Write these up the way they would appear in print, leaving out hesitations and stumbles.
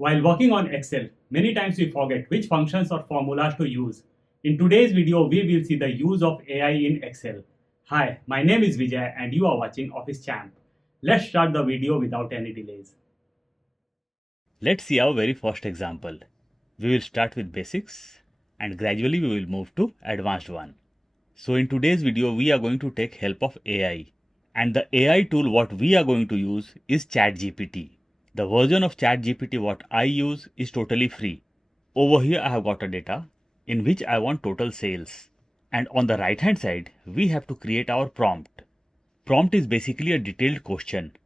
While working on Excel, many times we forget which functions or formulas to use. In today's video, we will see the use of AI in Excel. Hi, my name is Vijay and you are watching Office Champ. Let's start the video without any delays. Let's see our very first example. We will start with basics and gradually we will move to advanced one. So in today's video, we are going to take help of AI. And the AI tool what we are going to use is ChatGPT. The version of ChatGPT what I use is totally free. Over here I have got a data in which I want total sales. And on the right hand side, we have to create our prompt. Prompt is basically a detailed question.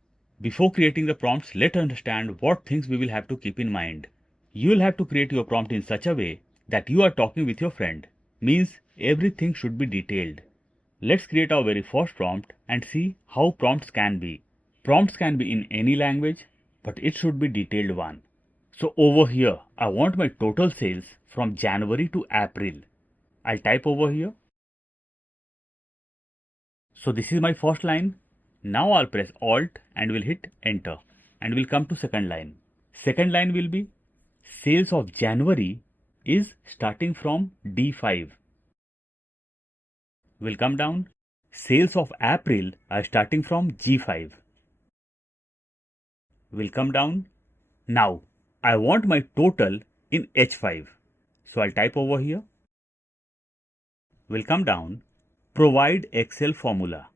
Before creating the prompts, let's understand what things we will have to keep in mind. You will have to create your prompt in such a way that you are talking with your friend. Means everything should be detailed. Let's create our very first prompt and see how prompts can be. Prompts can be in any language, but it should be detailed one. So over here, I want my total sales from January to April. I'll type over here. So this is my first line. Now I'll press Alt and will hit Enter and will come to second line. Second line will be sales of January is starting from D5. Will come down. Sales of April are starting from G5. Will come down. Now I want my total in H5. So I'll type over here. Will come down. Provide Excel formula.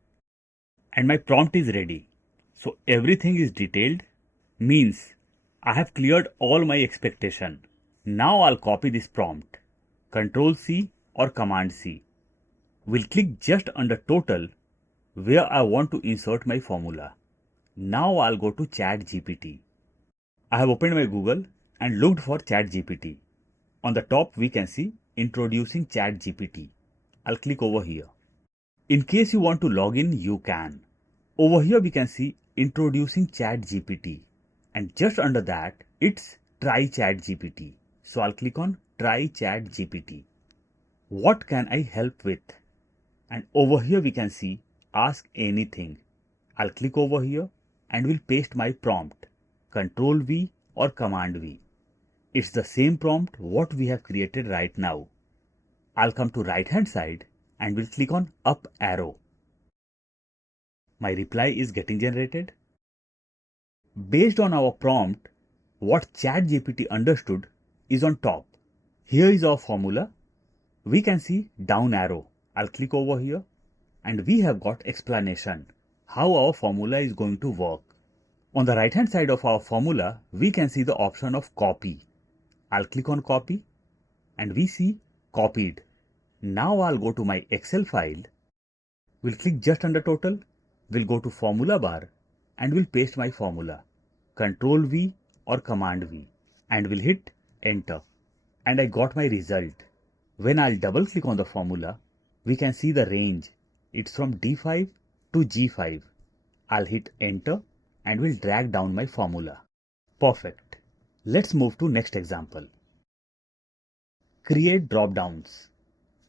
And my prompt is ready. So everything is detailed, means I have cleared all my expectation. Now I'll copy this prompt. Control C or Command C. Will click just under total where I want to insert my formula. Now I'll go to ChatGPT. I have opened my Google and looked for ChatGPT. On the top we can see introducing ChatGPT. I'll click over here. In case you want to log in, you can. Over here we can see introducing ChatGPT and just under that it's try ChatGPT. So I'll click on try ChatGPT. What can I help with? And over here we can see ask anything. I'll click over here and will paste my prompt. Control V or Command V. It's the same prompt what we have created right now. I'll come to right hand side and will click on up arrow. My reply is getting generated. Based on our prompt, what ChatGPT understood is on top. Here is our formula. We can see down arrow. I'll click over here and we have got explanation how our formula is going to work. On the right hand side of our formula, we can see the option of copy. I'll click on copy and we see copied. Now I'll go to my Excel file. We'll click just under total. We'll go to formula bar and we'll paste my formula. Control V or Command V and we'll hit Enter. And I got my result. When I'll double click on the formula, we can see the range. It's from D5 to G5. I'll hit Enter and will drag down my formula. Perfect. Let's move to next example. Create drop downs.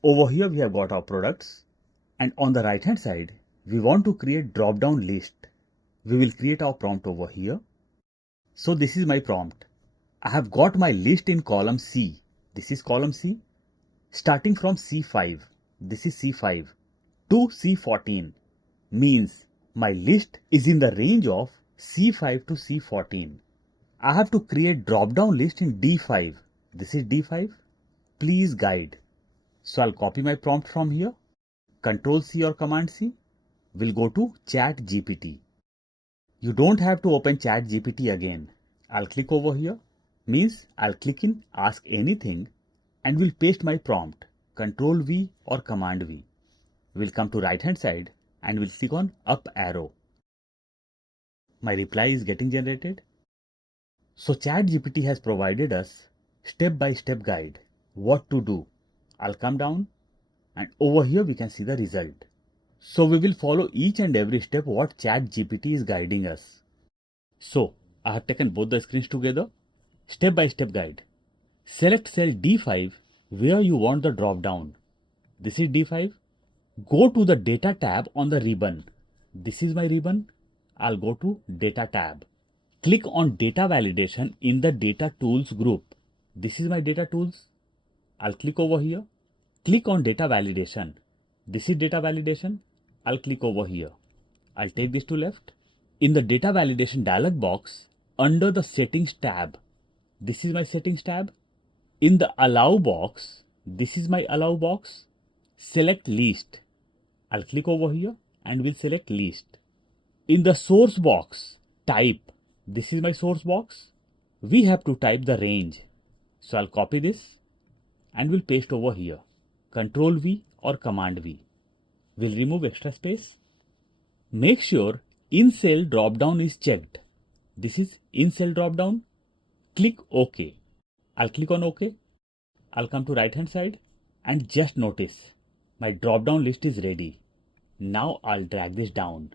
Over here we have got our products and on the right hand side we want to create drop down list. We will create our prompt over here. So this is my prompt. I have got my list in column C. This is column C. Starting from C5. This is C5 to C14. Means my list is in the range of C5 to C14. I have to create drop down list in D5. This is D5. Please guide. So I'll copy my prompt from here. Control C or Command C. We'll go to ChatGPT. You don't have to open ChatGPT again. I'll click over here. Means I'll click in ask anything and will paste my prompt. Control V or Command V. We'll come to right hand side and we'll click on up arrow. My reply is getting generated. So ChatGPT has provided us step-by-step guide what to do. I'll come down and over here we can see the result. So we will follow each and every step what ChatGPT is guiding us. So I have taken both the screens together. Step-by-step guide. Select cell D5 where you want the drop down. This is D5. Go to the data tab on the ribbon. This is my ribbon. I'll go to data tab. Click on data validation in the data tools group. This is my data tools. I'll click over here. Click on data validation. This is data validation. I'll click over here. I'll take this to left. In the data validation dialog box, under the settings tab, this is my settings tab. In the allow box, this is my allow box. Select list. I'll click over here and we'll select list. In the source box, type. This is my source box. We have to type the range. So I'll copy this and we'll paste over here. Control V or Command V. We'll remove extra space. Make sure in cell drop down is checked. This is in cell drop down. Click OK. I'll click on OK. I'll come to right hand side and just notice my drop down list is ready. Now I'll drag this down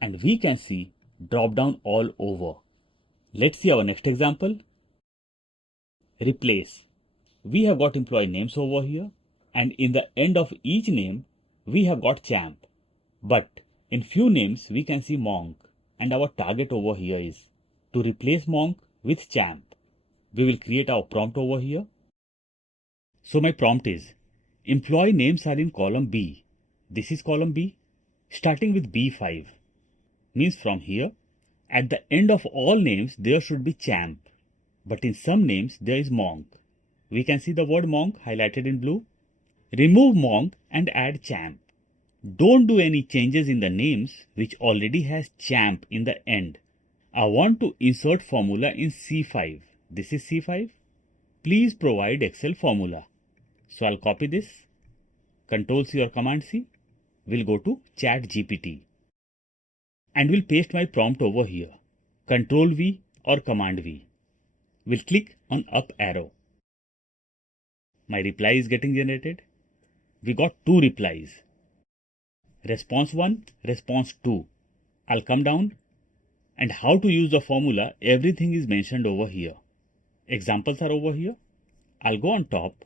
and we can see drop down all over. Let's see our next example. Replace. We have got employee names over here and in the end of each name we have got champ. But in few names we can see monk and our target over here is to replace monk with champ. We will create our prompt over here. So my prompt is employee names are in column B. This is column B starting with B5. Means from here at the end of all names there should be champ. But in some names there is monk. We can see the word monk highlighted in blue. Remove monk and add champ. Don't do any changes in the names which already has champ in the end. I want to insert formula in C5. This is C5. Please provide Excel formula. So I'll copy this. Control C or Command C. We'll go to ChatGPT. And we'll paste my prompt over here. Control V or Command V. We'll click on up arrow. My reply is getting generated. We got 2 replies. Response 1, response 2. I'll come down and how to use the formula, everything is mentioned over here. Examples are over here. I'll go on top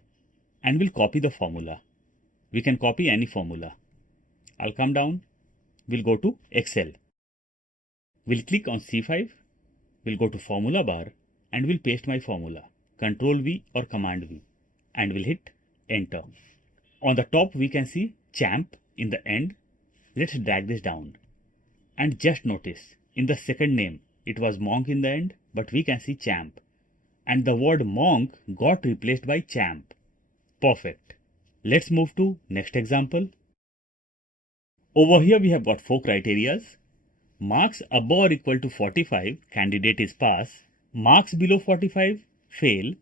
and we'll copy the formula. We can copy any formula. I'll come down. We'll go to Excel. We'll click on C5. We'll go to formula bar and we'll paste my formula. Control V or Command V and we'll hit enter. On the top we can see champ in the end. Let's drag this down and just notice in the second name it was monk in the end, but we can see champ and the word monk got replaced by champ. Perfect. Let's move to next example. Over here we have got 4 criterias. Marks above or equal to 45, candidate is pass. Marks below 45, fail.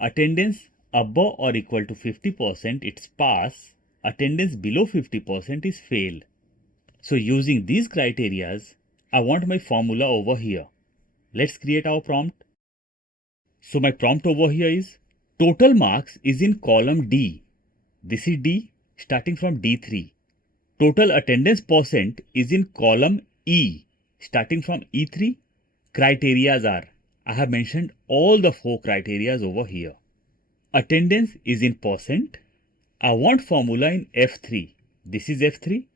Attendance above or equal to 50%, it's pass. Attendance below 50% is fail. So using these criterias, I want my formula over here. Let's create our prompt. So my prompt over here is total marks is in column D. This is D starting from D3. Total attendance percent is in column E starting from E3. Criterias are, I have mentioned all the 4 criterias over here. Attendance is in percent. I want formula in F3. This is F3.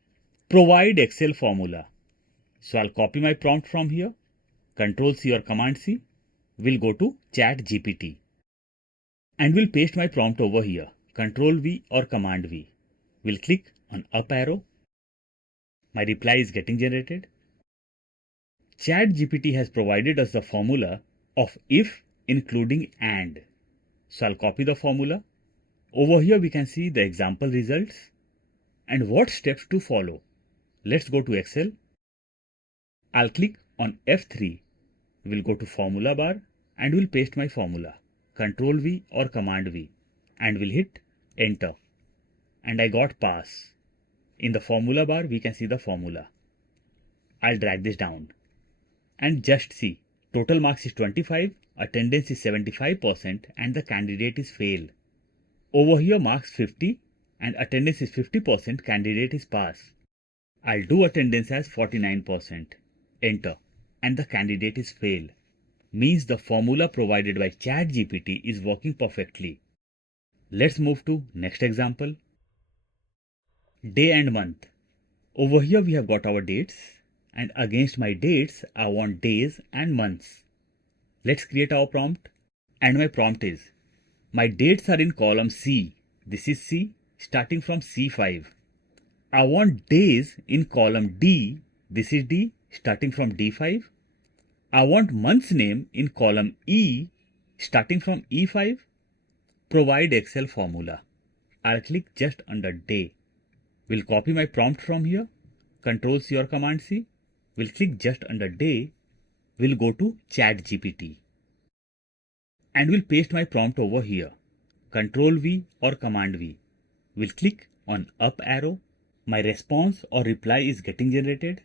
Provide Excel formula. So I'll copy my prompt from here. Control C or Command C. We'll go to ChatGPT. And we'll paste my prompt over here. Control V or Command V. We'll click on up arrow. My reply is getting generated. ChatGPT has provided us the formula of if including and. So I'll copy the formula. Over here we can see the example results and what steps to follow. Let's go to Excel. I'll click on F3. We'll go to formula bar and we'll paste my formula. Control V or Command V and we'll hit enter. And I got pass. In the formula bar we can see the formula. I'll drag this down. And just see, total marks is 25, attendance is 75% and the candidate is fail. Over here marks 50 and attendance is 50%, candidate is pass. I'll do attendance as 49%. Enter. And the candidate is fail. Means the formula provided by ChatGPT is working perfectly. Let's move to next example. Day and month. Over here we have got our dates and against my dates, I want days and months. Let's create our prompt. And my prompt is, my dates are in column C. This is C, starting from C5. I want days in column D. This is D, starting from D5. I want month's name in column E, starting from E5. Provide Excel formula. I'll click just under day. We'll copy my prompt from here. Control C or Command C. We'll click just under day. We'll go to ChatGPT. And we'll paste my prompt over here. Control V or Command V. We'll click on up arrow. My response or reply is getting generated.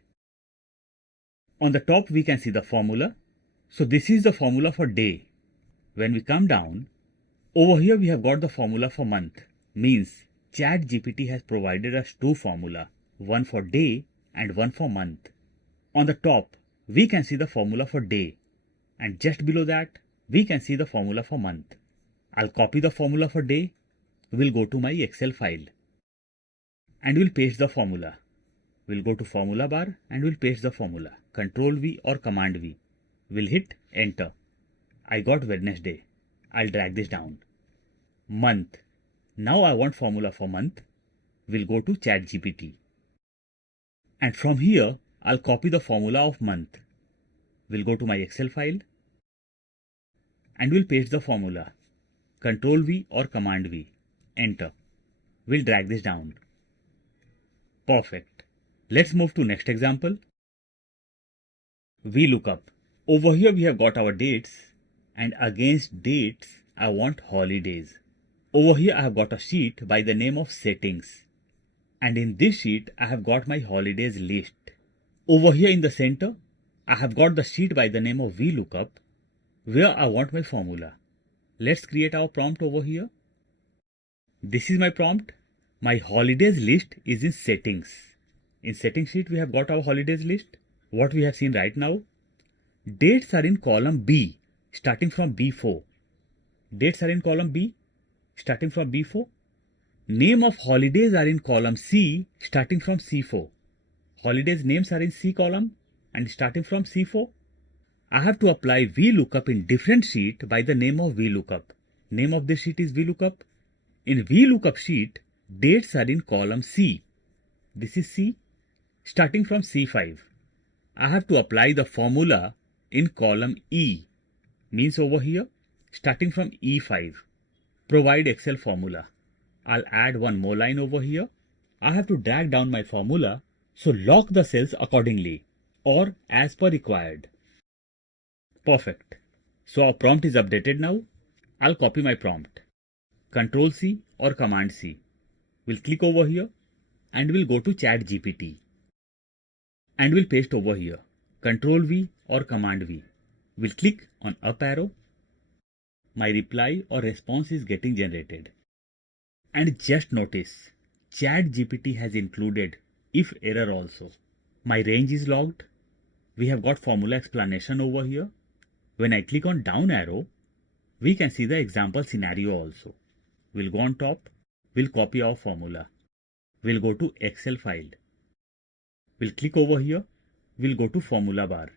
On the top we can see the formula. So this is the formula for day. When we come down, over here we have got the formula for month. Means ChatGPT has provided us two formula, one for day and one for month. On the top we can see the formula for day, and just below that we can see the formula for month. I'll copy the formula for day. We'll go to my Excel file and we'll paste the formula. We'll go to formula bar and we'll paste the formula. Control V or Command V. We'll hit enter. I got Wednesday. I'll drag this down. Month. Now I want formula for month. We'll go to ChatGPT. And from here, I'll copy the formula of month. We'll go to my Excel file and we'll paste the formula. Control V or Command V. Enter. We'll drag this down. Perfect. Let's move to next example. VLOOKUP. Over here we have got our dates, and against dates I want holidays. Over here I have got a sheet by the name of settings, and in this sheet I have got my holidays list. Over here in the center I have got the sheet by the name of VLOOKUP where I want my formula. Let's create our prompt over here. This is my prompt. My holidays list is in settings. In settings sheet we have got our holidays list. What we have seen right now. Dates are in column B, starting from B4. Dates are in column B, starting from B4. Name of holidays are in column C, starting from C4. Holidays names are in C column and starting from C4. I have to apply VLOOKUP in different sheet by the name of VLOOKUP. Name of this sheet is VLOOKUP. In VLOOKUP sheet, dates are in column C. This is C, starting from C5. I have to apply the formula in column E, means over here, starting from E5. Provide Excel formula. I'll add one more line over here. I have to drag down my formula, so lock the cells accordingly or as per required. Perfect. So our prompt is updated now. I'll copy my prompt. Control C or Command C. We'll click over here and we'll go to ChatGPT. And we'll paste over here. Control V or Command V. We'll click on up arrow. My reply or response is getting generated. And just notice, ChatGPT has included if error also. My range is logged. We have got formula explanation over here. When I click on down arrow, we can see the example scenario also. We'll go on top. We'll copy our formula. We'll go to Excel file. We'll click over here. We'll go to formula bar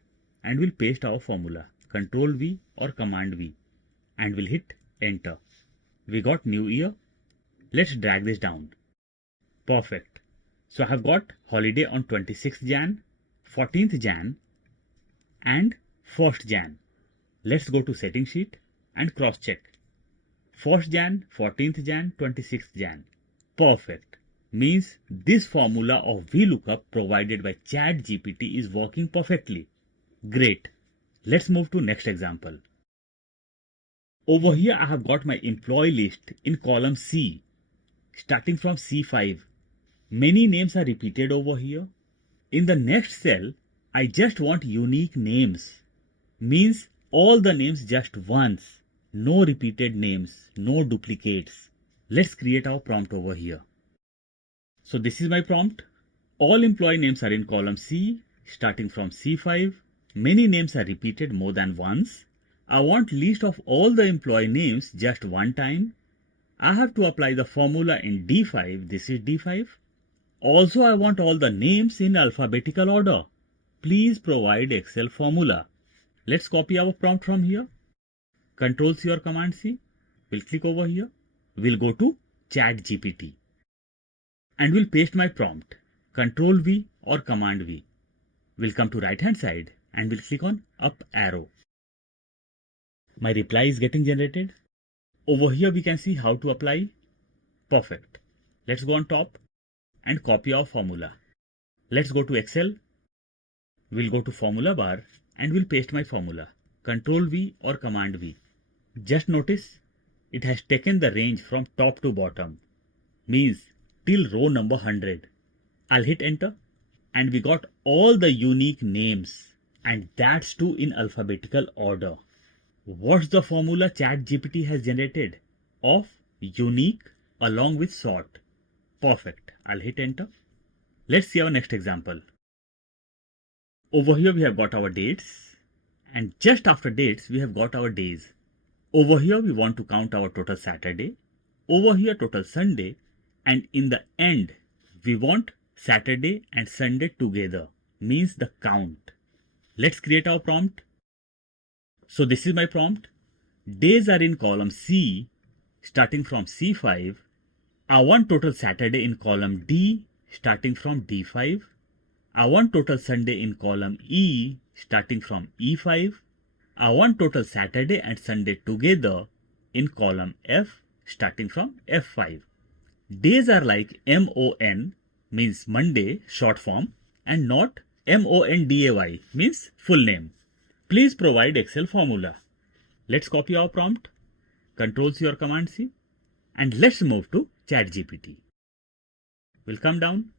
and we'll paste our formula. Control V or Command V and we'll hit enter. We got new year. Let's drag this down. Perfect. So I have got holiday on 26th Jan, 14th Jan and 1st Jan. Let's go to setting sheet and cross check. 1st Jan, 14th Jan, 26th Jan. Perfect. Means this formula of VLOOKUP provided by ChatGPT is working perfectly. Great. Let's move to next example. Over here I have got my employee list in column C, starting from C5. Many names are repeated over here. In the next cell, I just want unique names. Means all the names just once. No repeated names, no duplicates. Let's create our prompt over here. So this is my prompt. All employee names are in column C, starting from C5. Many names are repeated more than once. I want list of all the employee names just one time. I have to apply the formula in D5. This is D5. Also, I want all the names in alphabetical order. Please provide Excel formula. Let's copy our prompt from here. Control C or Command C. We'll click over here. We'll go to ChatGPT and we'll paste my prompt. Control V or Command V. We'll come to right hand side and we'll click on up arrow. My reply is getting generated. Over here we can see how to apply. Perfect. Let's go on top and copy our formula. Let's go to Excel. We'll go to formula bar and we'll paste my formula. Control V or Command V. Just notice it has taken the range from top to bottom, means till row number 100. I'll hit enter and we got all the unique names, and that's too in alphabetical order. What's the formula ChatGPT has generated? Of unique along with sort. Perfect. I'll hit enter. Let's see our next example. Over here we have got our dates, and just after dates we have got our days. Over here we want to count our total Saturday, over here total Sunday, and in the end we want Saturday and Sunday together, means the count. Let's create our prompt. So this is my prompt. Days are in column C starting from C5. I want total Saturday in column D starting from D5. I want total Sunday in column E starting from E5. I want total Saturday and Sunday together in column F starting from F5. Days are like MON, means Monday short form, and not MONDAY, means full name. Please provide Excel formula. Let's copy our prompt. Control C or Command C. And let's move to ChatGPT. We'll come down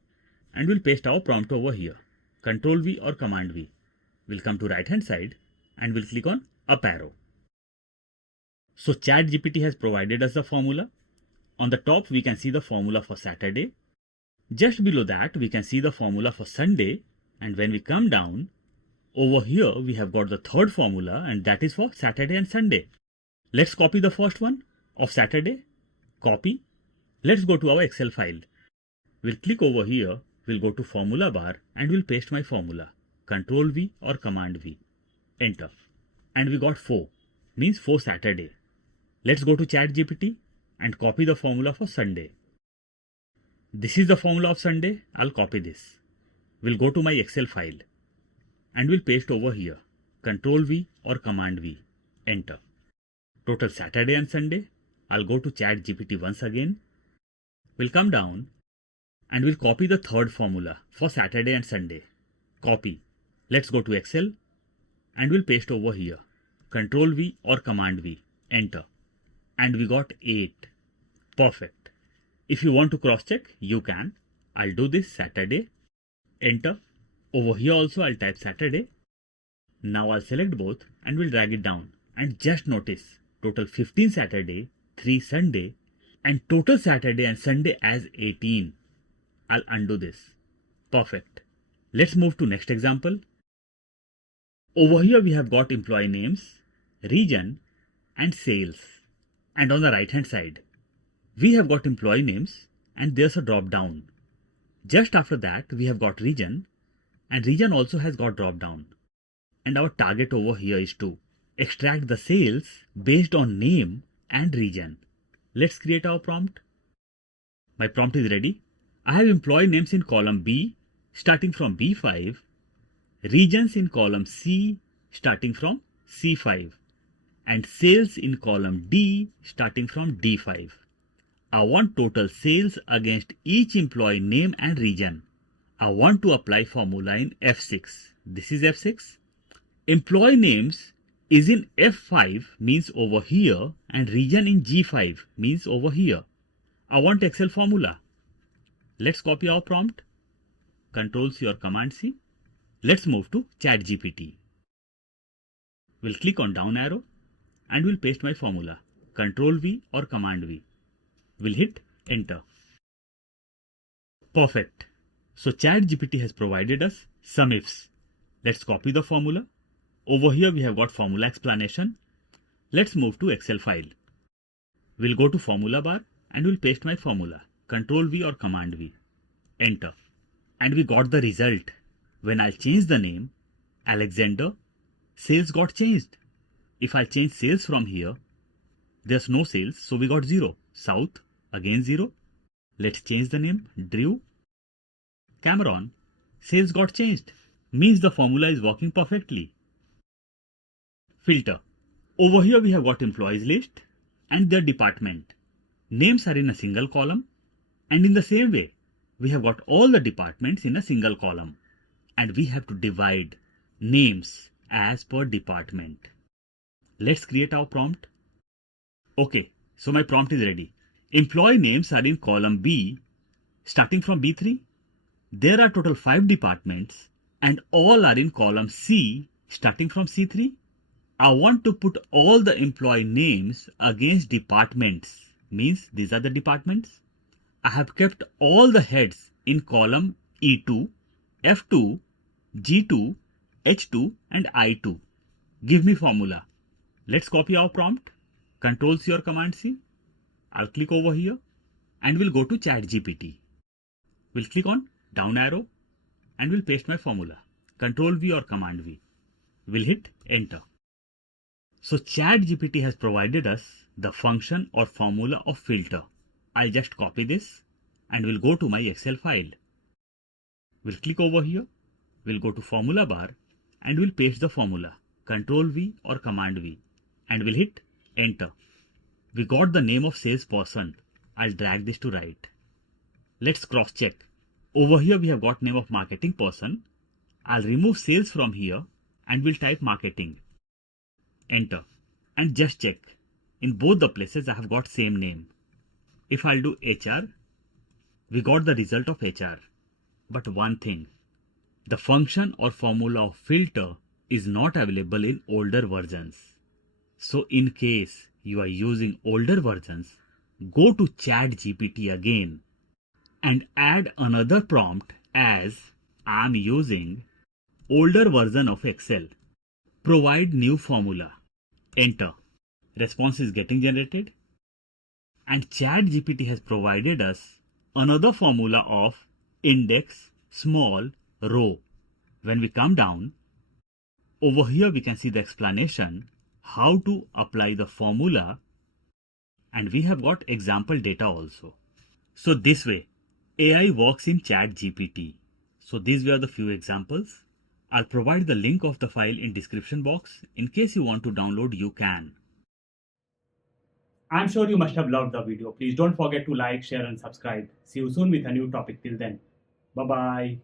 and we'll paste our prompt over here. Control V or Command V. We'll come to right hand side and we'll click on up arrow. So ChatGPT has provided us the formula. On the top we can see the formula for Saturday. Just below that we can see the formula for Sunday, and when we come down, over here we have got the third formula, and that is for Saturday and Sunday. Let's copy the first one of Saturday. Copy. Let's go to our Excel file. We'll click over here, we'll go to formula bar and we'll paste my formula. Control V or Command V. Enter. And we got 4, means 4 Saturday. Let's go to ChatGPT and copy the formula for Sunday. This is the formula of Sunday. I'll copy this. We'll go to my Excel file and we'll paste over here. Control V or Command V. Enter. Total Saturday and Sunday. I'll go to ChatGPT once again. We'll come down and we'll copy the third formula for Saturday and Sunday. Copy. Let's go to Excel and we'll paste over here. Control V or Command V. Enter. And we got 8. Perfect. If you want to cross check, you can. I'll do this Saturday. Enter. Over here also I'll type Saturday. Now I'll select both and we'll drag it down. And just notice total 15 Saturday, 3 Sunday, and total Saturday and Sunday as 18. I'll undo this. Perfect. Let's move to next example. Over here we have got employee names, region, and sales. And on the right hand side, we have got employee names and there's a drop down. Just after that we have got region, and region also has got drop down. And our target over here is to extract the sales based on name and region. Let's create our prompt. My prompt is ready. I have employee names in column B starting from B5, regions in column C starting from C5, and sales in column D starting from D5. I want total sales against each employee name and region. I want to apply formula in F6. This is F6. Employee names is in F5, means over here, and region in G5, means over here. I want Excel formula. Let's copy our prompt. Control C or Command C. Let's move to ChatGPT. We'll click on down arrow and we'll paste my formula. Control V or Command V. We'll hit enter. Perfect. So ChatGPT has provided us some ifs. Let's copy the formula. Over here we have got formula explanation. Let's move to Excel file. We'll go to formula bar and we'll paste my formula. Control V or Command V. Enter. And we got the result. When I change the name, Alexander, sales got changed. If I change sales from here, there's no sales, so we got 0. South, again 0. Let's change the name, Drew, Cameron, sales got changed. Means the formula is working perfectly. Filter. Over here we have got employees list and their department. Names are in a single column, and in the same way, we have got all the departments in a single column, and we have to divide names as per department. Let's create our prompt. Okay, so my prompt is ready. Employee names are in column B, starting from B3. There are total 5 departments, and all are in column C, starting from C3. I want to put all the employee names against departments, means these are the departments. I have kept all the heads in column E2, F2, G2, H2 and I2. Give me formula. Let's copy our prompt. Control C or Command C. I'll click over here and we'll go to ChatGPT. We'll click on down arrow and we'll paste my formula. Control V or Command V. We'll hit enter. So ChatGPT has provided us the function or formula of filter. I'll just copy this and we'll go to my Excel file. We'll click over here. We'll go to formula bar and we'll paste the formula. Control V or Command V and we'll hit enter. We got the name of salesperson. I'll drag this to right. Let's cross check. Over here we have got name of marketing person. I'll remove sales from here and we'll type marketing. Enter. And just check. In both the places I have got same name. If I'll do HR, we got the result of HR. But one thing, the function or formula of filter is not available in older versions. So in case you are using older versions, go to ChatGPT again and add another prompt as I'm using older version of Excel. Provide new formula. Enter. Response is getting generated. And ChatGPT has provided us another formula of index small row. When we come down, over here we can see the explanation how to apply the formula, and we have got example data also. So this way AI works in ChatGPT. So these were the few examples. I'll provide the link of the file in description box. In case you want to download, you can. I'm sure you must have loved the video. Please don't forget to like, share and subscribe. See you soon with a new topic. Till then, bye bye.